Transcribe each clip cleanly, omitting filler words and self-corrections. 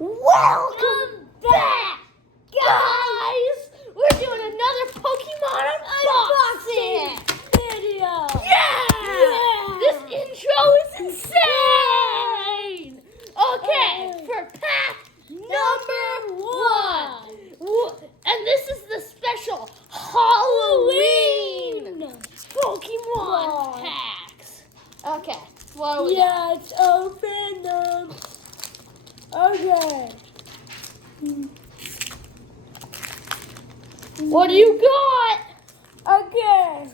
Welcome back, guys! We're doing another Pokemon unboxing video! Yeah! This intro is insane! Okay, for pack number 1. And this is the special Halloween Pokemon packs. Okay, what do we got? Let's open them. Okay. What do you got? Okay.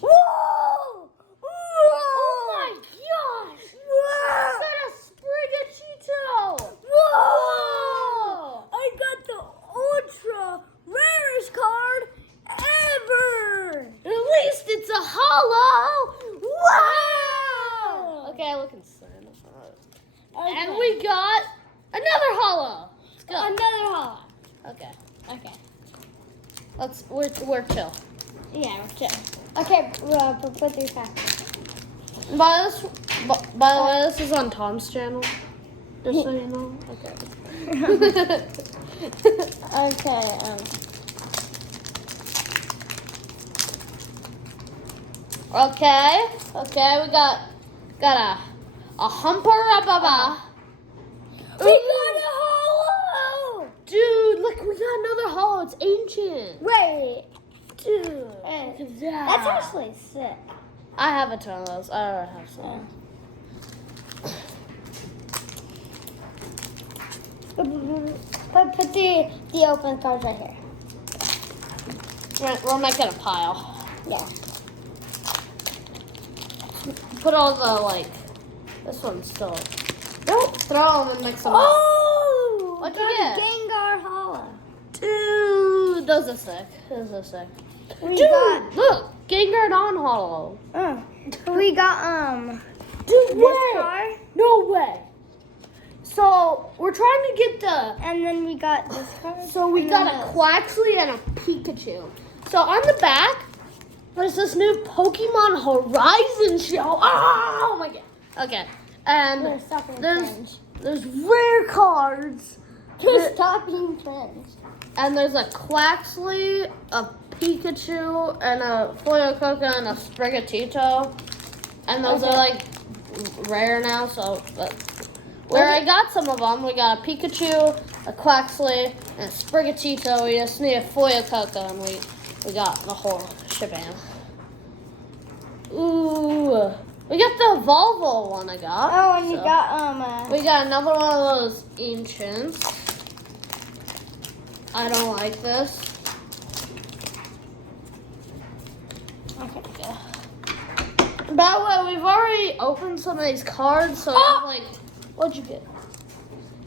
Whoa! Oh my gosh! Is that a Sprigatito? Whoa! I got the ultra rarest card ever. At least it's a holo! Wow! Okay, I look insane. Okay. And we got another holo. Let's go. Another holo. Okay. We're chill. Yeah, we're chill. Okay, put these back. By the way, this is on Tom's channel. Just so you know. Okay. Okay, we got a humper-a-ba-ba. We got a holo! Dude, look, we got another holo. It's ancient. Wait. Dude, look at that. That's actually sick. I have a ton of those. I already have some. Put the open cards right here. We're making a pile. Yeah. Put all the, this one's still. Don't throw them and mix them up. Oh! What'd you got get? a Gengar holo. Dude, those are sick. We Dude, got. look, Gengar non-holo. We got Dude, this wait. card, No way. So, we're trying to get the... and then we got this card. So, we and got then a Quaxly and a Pikachu. So, on the back, there's this new Pokemon Horizon show. Oh, my God. Okay. And We're stopping cringe. there's rare cards. Just stop being cringe. And there's a Quaxly, a Pikachu, and a Fuecoca, and a Sprigatito. And those are, rare now, so... where I got some of them, we got a Pikachu, a Quaxly, and a Sprigatito. We just need a Fuecoca, and we got the whole shebang. Ooh. We got the Volvo one I got. Oh, and you got We got another one of those ancients. I don't like this. Okay. By the way, we've already opened some of these cards, so I'm what'd you get?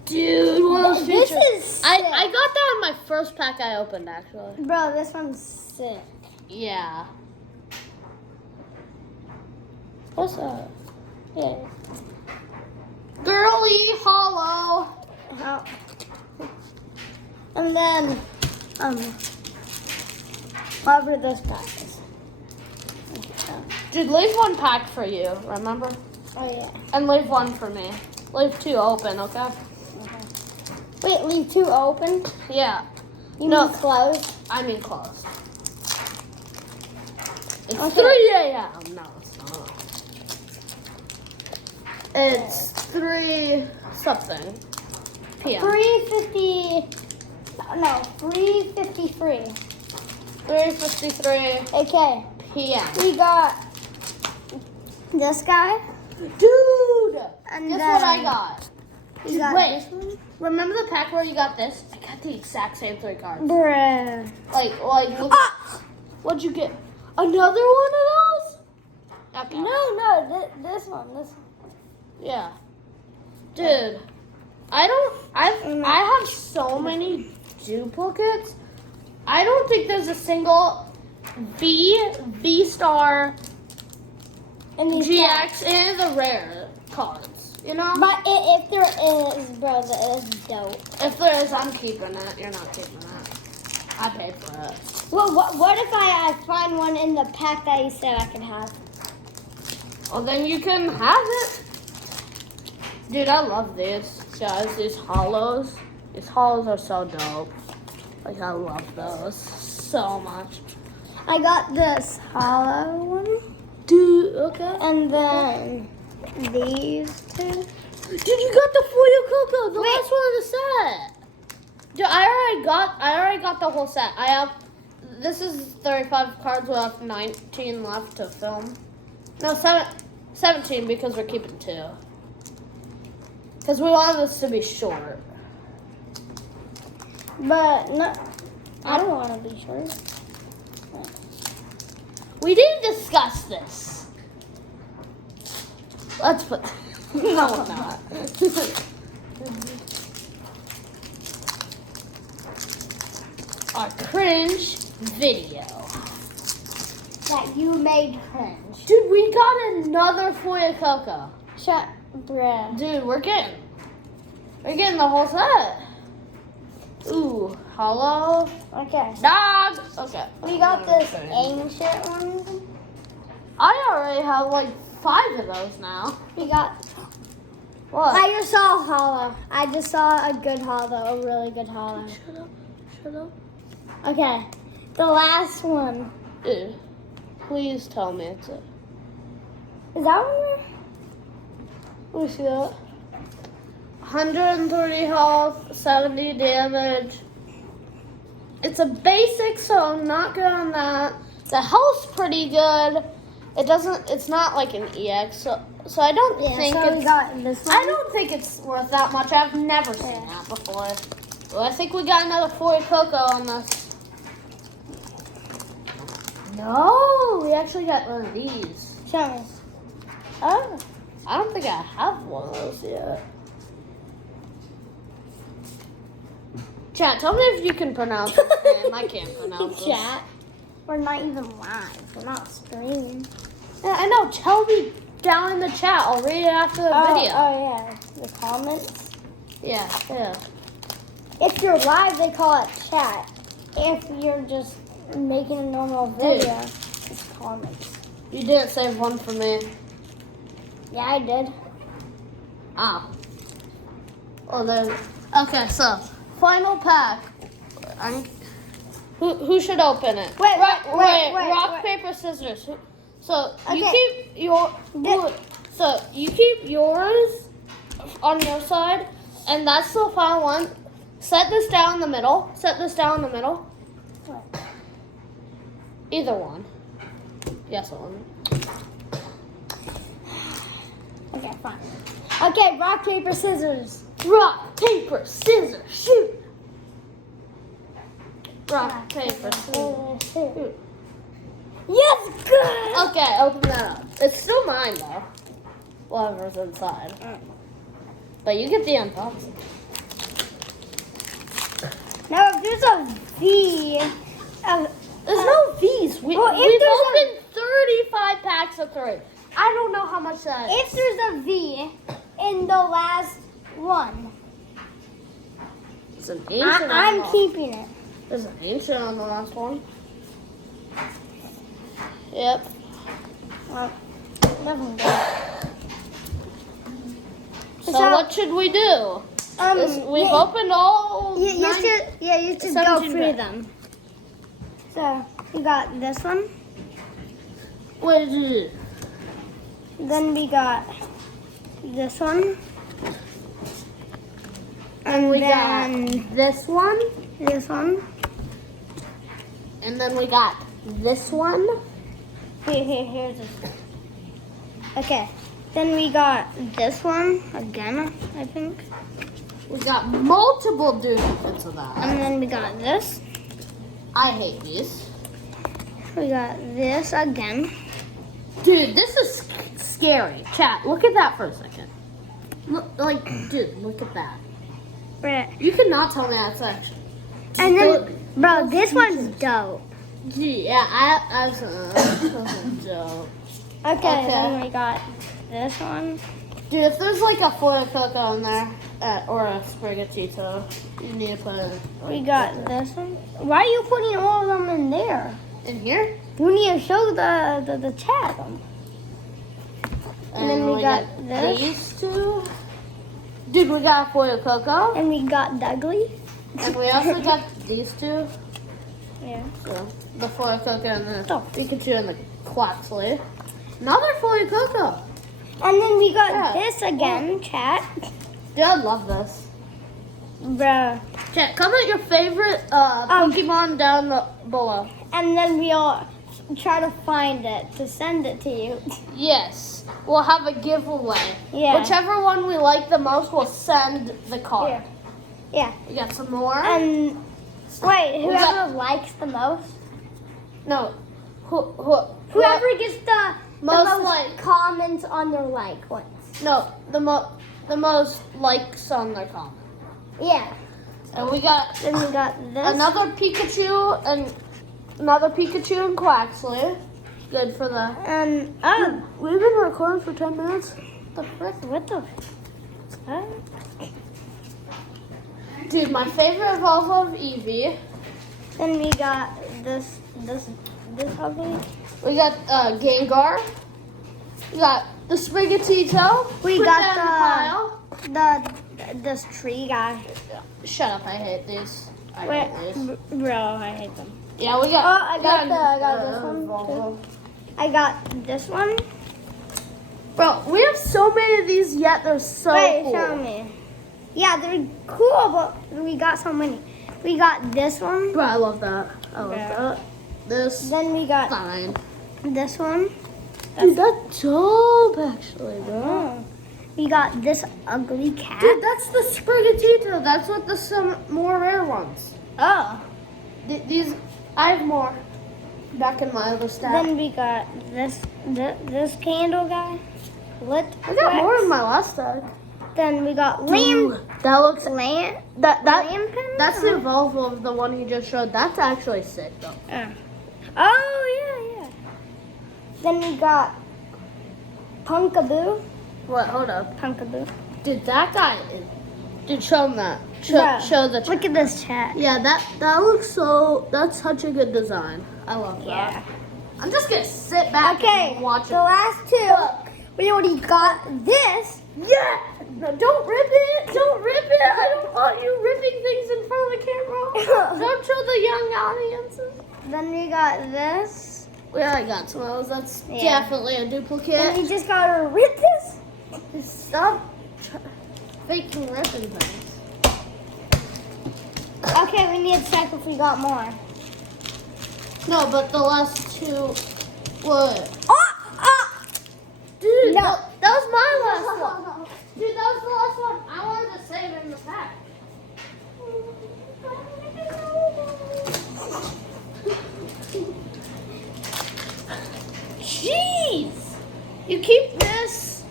Dude, one of those This features. is sick. I got that in my first pack I opened, actually. Bro, this one's sick. Yeah. What's up? Yeah. Girly hollow. How? And then, whatever this pack is. Dude, leave one pack for you, remember? Oh, yeah. And leave one for me. Leave 2 open, okay? Wait, leave 2 open? Yeah. You No. mean closed? I mean closed. It's Okay. 3 a.m. No, it's not. It's 3 something p.m. 3:50. No, 3:53. 3:53 Okay, p.m. we got this guy. Dude! And Guess then what I got? We got Wait. this one. Remember the pack where you got this? I got the exact same 3 cards. Bruh. Look. What'd you get? Another one of those? Okay. No, this one. Yeah. Dude, I have so many duplicates. I don't think there's a single V-Star, And these GX, and the rare cards. You know? But if there is, bro, that is dope. If there is, I'm keeping it. You're not keeping it. I paid for it. Well, what if I find one in the pack that you said I could have? Well, then you can have it. Dude, I love these guys. These hollows. These hollows are so dope. Like, I love those so much. I got this hollow one. Dude, okay. And then these two. Dude, you got the Fuyo Coco, the Wait. last one of the set. Dude, I already got the whole set. I have, this is 35 cards. We have 19 left to film. No, 17 because we're keeping 2. Because we want this to be short. But no, I don't want to be sure. We didn't discuss this. Let's put. No, we're not. Our cringe video. That you made cringe. Dude, we got another Fuyo Coco. Shut, bruh. Dude, we're getting the whole set. Ooh, hello. Okay. Dog. Okay. We got this ancient one. I already have like 5 of those now. We got. What? I just saw a hollow. I just saw a good hollow, a really good hollow. Shut up. Shut up. Okay. The last one. Dude, please tell me it's it. Is that one there? Let me see that. 130 health, 70 damage. It's a basic, so I'm not good on that. The health's pretty good. It's not like an EX, so I don't think so we got this one. I don't think it's worth that much. I've never seen that before. Well, I think we got another Fuyo Coco on this. No, we actually got one of these. Show me. Oh, I don't think I have one of those yet. Chat, tell me if you can pronounce this name. I can't pronounce this. Chat. We're not even live. We're not streaming. Yeah, I know. Tell me down in the chat. I'll read it after the video. Oh, yeah. The comments. Yeah. If you're live, they call it chat. If you're just making a normal video, it's comments. You didn't save one for me. Yeah, I did. Ah. Oh, there. Okay, so final pack. Who should open it? Wait, Rock, paper, scissors. So you keep you keep yours on your side, and that's the final one. Set this down in the middle. What? Either one. Yes, one. Okay, fine. Okay, rock, paper, scissors. Rock, paper, scissors, shoot. Rock, paper, scissors, shoot. Yes, good. Okay, open that up. It's still mine though. Whatever's inside. But you get the unboxing. Now, if there's a V, There's no V's. We've there's opened 35 packs of 3. I don't know how much that is. if there's a V in the last one, It's an ancient. I'm keeping it. There's an ancient on the last one. Yep. Well, nothing good. So what should we do? We've opened all. You should go 17 through packs. them. So, we got this one. What is it? Then we got this one. And we then got this one. this one. And then we got this one. Here's this. Okay. Then we got this one again, I think. We got multiple duplicates of that. And then we got this. I hate these. We got this again. Dude, this is scary. Chat, look at that for a second. Dude, look at that. Right. You cannot tell me that's actually. And then, bro, this one's dope. Gee, yeah, I was dope. Okay, then we got this one. Dude, if there's like a Fuyo Coco in there, or a Sprigatito, you need to put it We got this one. Why are you putting all of them in there? in here. You need to show the chat them. And then we got this. These two. Dude, we got a Foil Coco. And we got Dudley. And we also got these two. Yeah. So, the Foil Coco and the Oh. Pikachu and the Quaxley. Another Foil Coco. And then we got Yeah. this again, chat. Dude, I love this. Bruh. Chat, comment your favorite Pokemon down below. And then we'll try to find it to send it to you. Yes. We'll have a giveaway. Yeah. Whichever one we like the most, we'll send the card. Yeah. Yeah. We got some more. And wait, We whoever got- likes the most, No. whoever gets the Most most like- comments on their like ones. No, the most likes on their comment. Yeah. And we got Then we got this. another Pikachu and Quaxley. Good for the. And We've been recording for 10 minutes. the frick? What the? Huh? Dude, my favorite evolve of Eevee. Then we got this ugly. We got Gengar. We got the Sprigatito. We Put got that in this tree guy. the pile. Shut up! I hate these. I hate these. Bro, I hate them. Yeah, we got. Oh, I got this one, Volvo. I got this one. Bro, we have so many of these yet. They're so Wait, cool. show me. Yeah, they're cool, but we got so many. We got this one. Bro, I love that. I love Yeah. that. This. Then we got Fine. this one. Dude, that's dope, actually, bro. Oh. We got this ugly cat. Dude, that's the Sprigatito. That's what the some more rare ones. Oh. These, I have more back in my other stack. Then we got this candle guy. Lit. I got more in my last stack. Then we got Ooh, that looks lamp. that Lamp pin? that's the evolve of the one he just showed. That's actually sick though. Oh yeah. Then we got Punkaboo. What? Hold up, Punkaboo. dude. That guy. Dude, show him that. Yeah. Show the. Look at this chat. Yeah, that looks so. That's such a good design. I love that. Yeah. I'm just gonna sit back Okay. and watch The it. last two. We already got this. Yeah! No, don't rip it! Don't rip it! I don't want you ripping things in front of the camera. Don't show the young audiences. Then we got this. Yeah, I got some of those. That's Yeah. definitely a Then duplicate. we just gotta rip this. Stop faking ripping things. Okay, we need to check if we got more. No, but the last two. What? Oh! Dude, No. that was my last one. Dude, that was the last one. I wanted to save in the pack. Jeez! You keep this.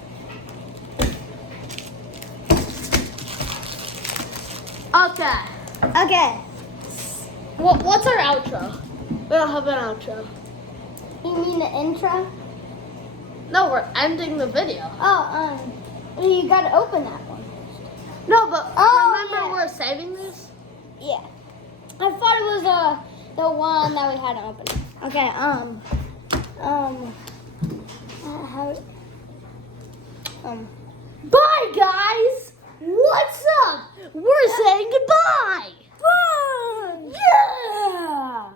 Okay. Okay. What's our outro? We don't have an outro. You mean the intro? No, we're ending the video. Oh, you gotta open that one. No, but Oh, remember yeah. we're saving this? Yeah. I thought it was the one that we had to open. Okay, Bye, guys. What's up? We're saying goodbye. Bye. Yeah.